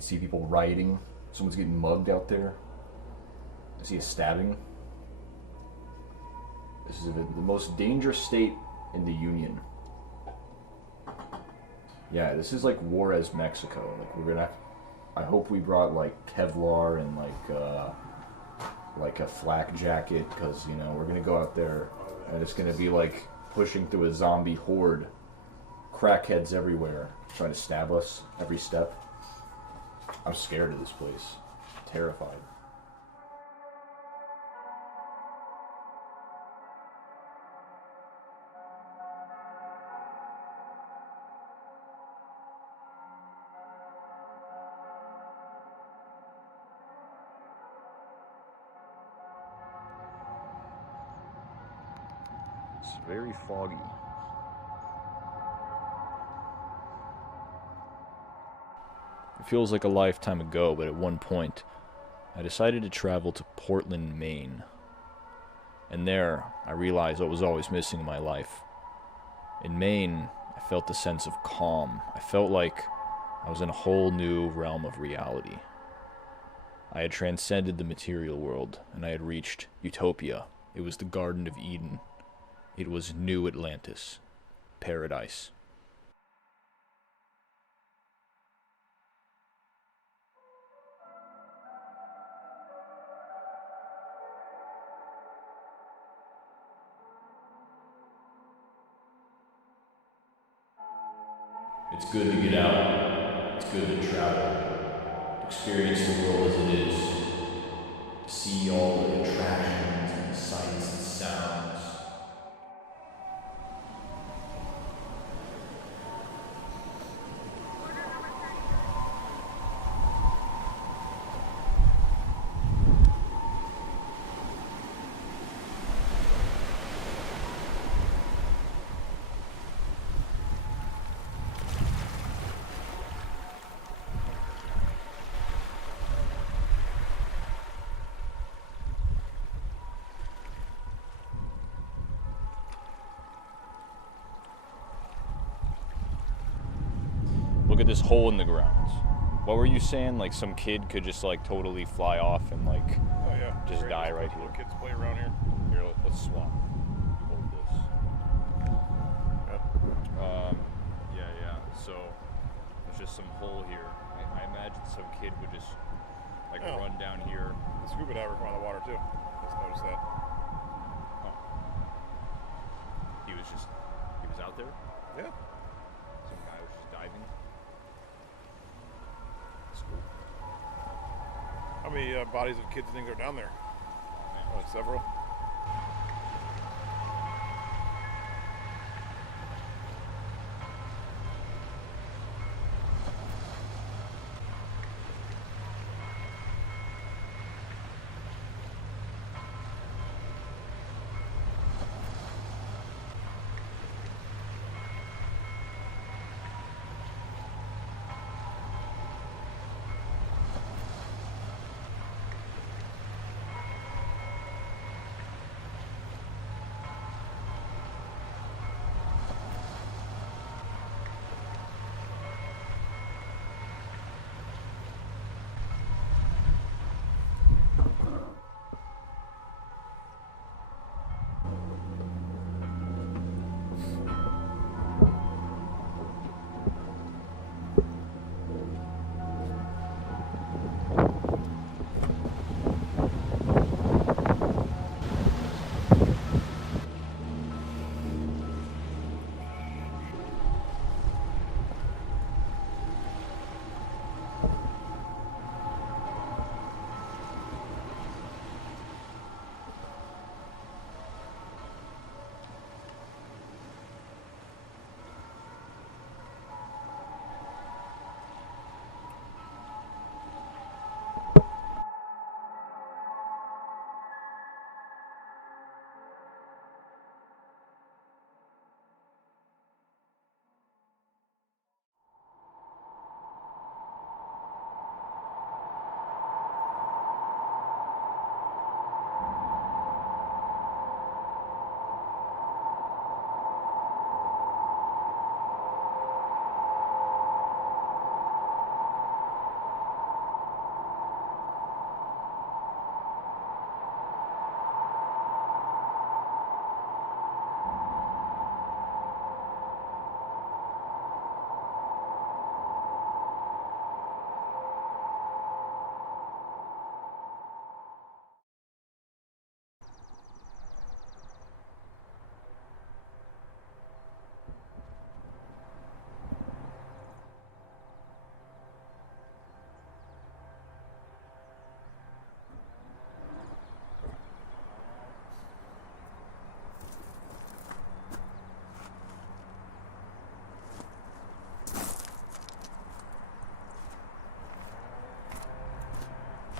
can see people rioting. Someone's getting mugged out there. I see a stabbing. This is the most dangerous state in the Union. Yeah, this is like Juarez, Mexico. Like we're gonna have, I hope we brought like Kevlar and like a flak jacket, because you know we're gonna go out there and it's gonna be like pushing through a zombie horde, crackheads everywhere trying to stab us every step. I'm scared of this place, terrified. It's very foggy. It feels like a lifetime ago, but at one point, I decided to travel to Portland, Maine. And there, I realized what was always missing in my life. In Maine, I felt a sense of calm. I felt like I was in a whole new realm of reality. I had transcended the material world, and I had reached utopia. It was the Garden of Eden. It was New Atlantis. Paradise. It's good to get out. It's good to travel. To experience the world as it is. To see all the attractions and the sights and sounds. Look at this hole in the ground. What were you saying? Like some kid could just like totally fly off and like Oh yeah, just die right here. Little kids play around here. Here, let's swap. Hold this. Yeah. So there's just some hole here. I imagine some kid would just like run down here. The scuba diver come out of the water too. Just noticed that. Oh. He was out there? Yeah. Some guy was just diving. That's cool. How many bodies of kids do you think are down there? Oh, man. Several.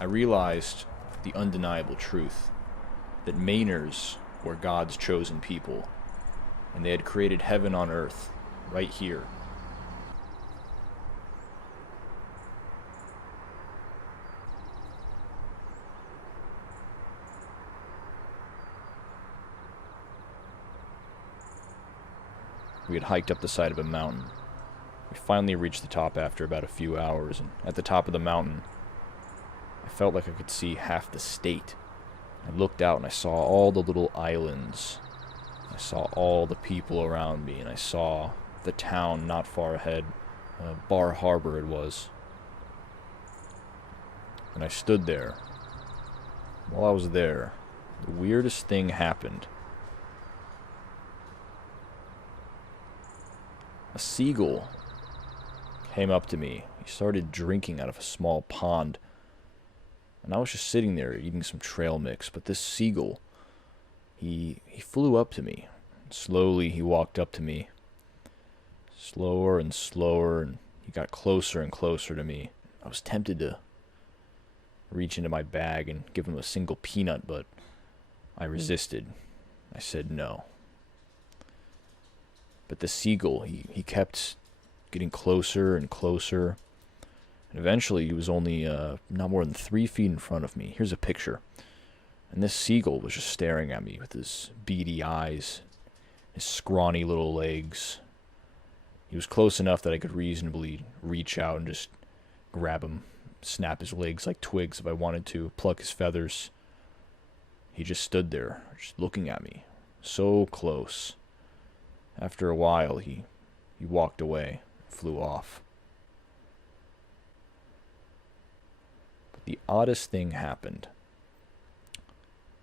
I realized the undeniable truth that Mainers were God's chosen people, and they had created heaven on earth right here. We had hiked up the side of a mountain. We finally reached the top after about a few hours, and at the top of the mountain, I felt like I could see half the state. I looked out and I saw all the little islands. I saw all the people around me, and I saw the town not far ahead. Bar Harbor it was. And I stood there. While I was there, the weirdest thing happened. A seagull came up to me. He started drinking out of a small pond. And I was just sitting there eating some trail mix, but this seagull, he flew up to me. Slowly he walked up to me. Slower and slower, and he got closer and closer to me. I was tempted to reach into my bag and give him a single peanut, but I resisted. I said no. But the seagull, he kept getting closer and closer. And eventually he was only not more than 3 feet in front of me. Here's a picture. And this seagull was just staring at me with his beady eyes, his scrawny little legs. He was close enough that I could reasonably reach out and just grab him, snap his legs like twigs if I wanted to, pluck his feathers. He just stood there, just looking at me, so close. After a while, he walked away, flew off. But the oddest thing happened.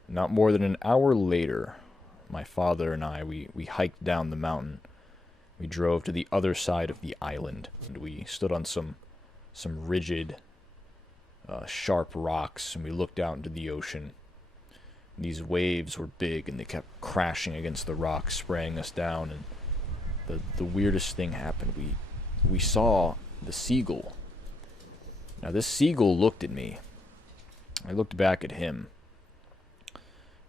Not more than an hour later, my father and I, we hiked down the mountain. We drove to the other side of the island, and we stood on some rigid, sharp rocks, and we looked out into the ocean. These waves were big, and they kept crashing against the rocks, spraying us down, and the weirdest thing happened. We saw the seagull. Now, this seagull looked at me. I looked back at him.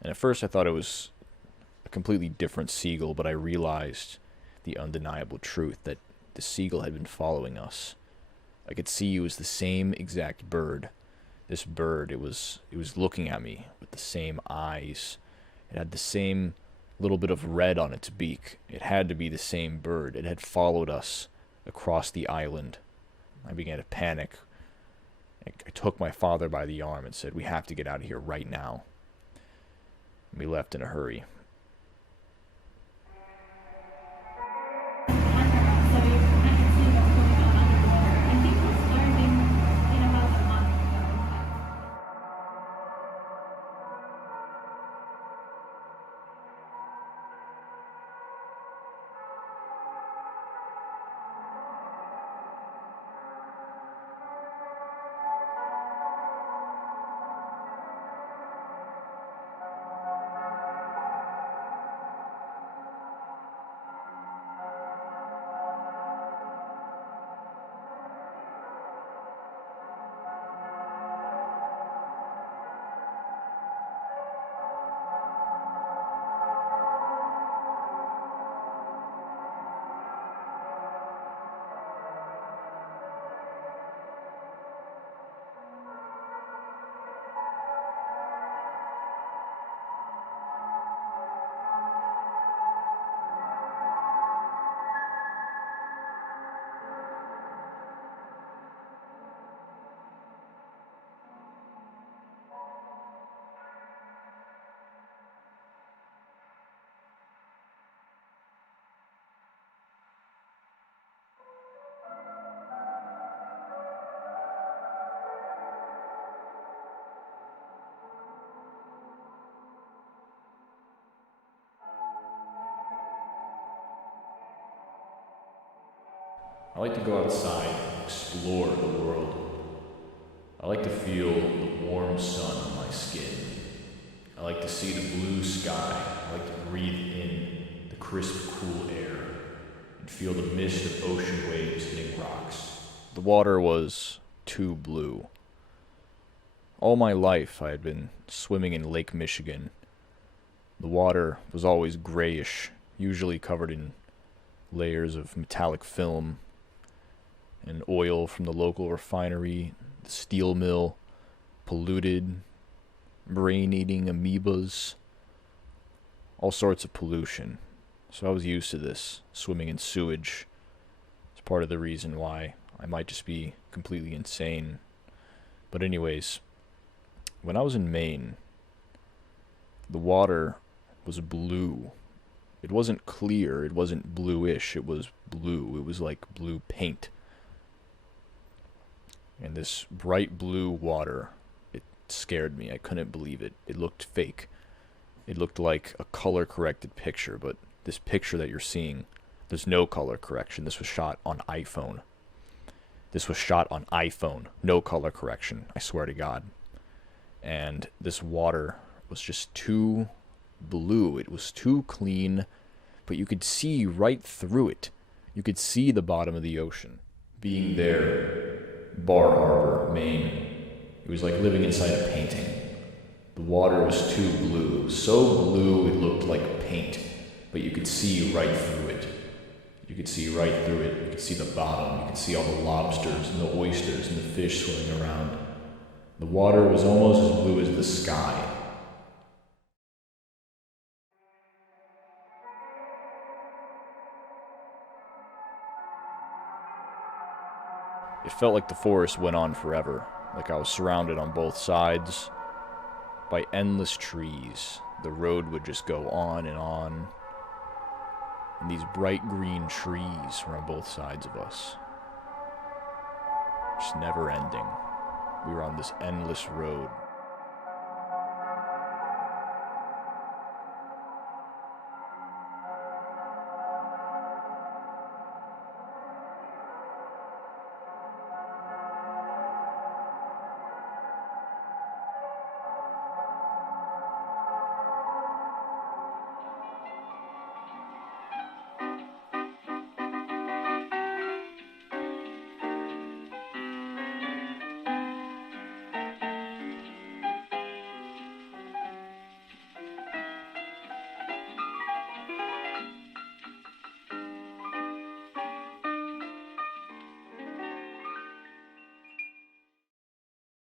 And at first I thought it was a completely different seagull, but I realized the undeniable truth that the seagull had been following us. I could see it was the same exact bird. This bird, it was looking at me with the same eyes. It had the same little bit of red on its beak. It had to be the same bird. It had followed us across the island. I began to panic. I took my father by the arm and said, "We have to get out of here right now." And we left in a hurry. I like to go outside and explore the world. I like to feel the warm sun on my skin. I like to see the blue sky. I like to breathe in the crisp, cool air and feel the mist of ocean waves hitting rocks. The water was too blue. All my life I had been swimming in Lake Michigan. The water was always grayish, usually covered in layers of metallic film and oil from the local refinery, the steel mill, polluted, brain-eating amoebas, all sorts of pollution. So I was used to this, swimming in sewage. It's part of the reason why I might just be completely insane. But anyways, when I was in Maine, the water was blue. It wasn't clear, it wasn't bluish, it was blue. It was like blue paint. And this bright blue water, it scared me. I couldn't believe it. It looked fake. It looked like a color-corrected picture, but this picture that you're seeing, there's no color correction. This was shot on iPhone. This was shot on iPhone. No color correction, I swear to God. And this water was just too blue. It was too clean, but you could see right through it. You could see the bottom of the ocean. Being there, Bar Harbor, Maine, it was like living inside a painting. The water was too blue, so blue it looked like paint, but you could see right through it. You could see right through it. You could see the bottom. You could see all the lobsters and the oysters and the fish swimming around. The water was almost as blue as the sky. It felt like the forest went on forever, like I was surrounded on both sides by endless trees. The road would just go on, and these bright green trees were on both sides of us. Just never ending. We were on this endless road.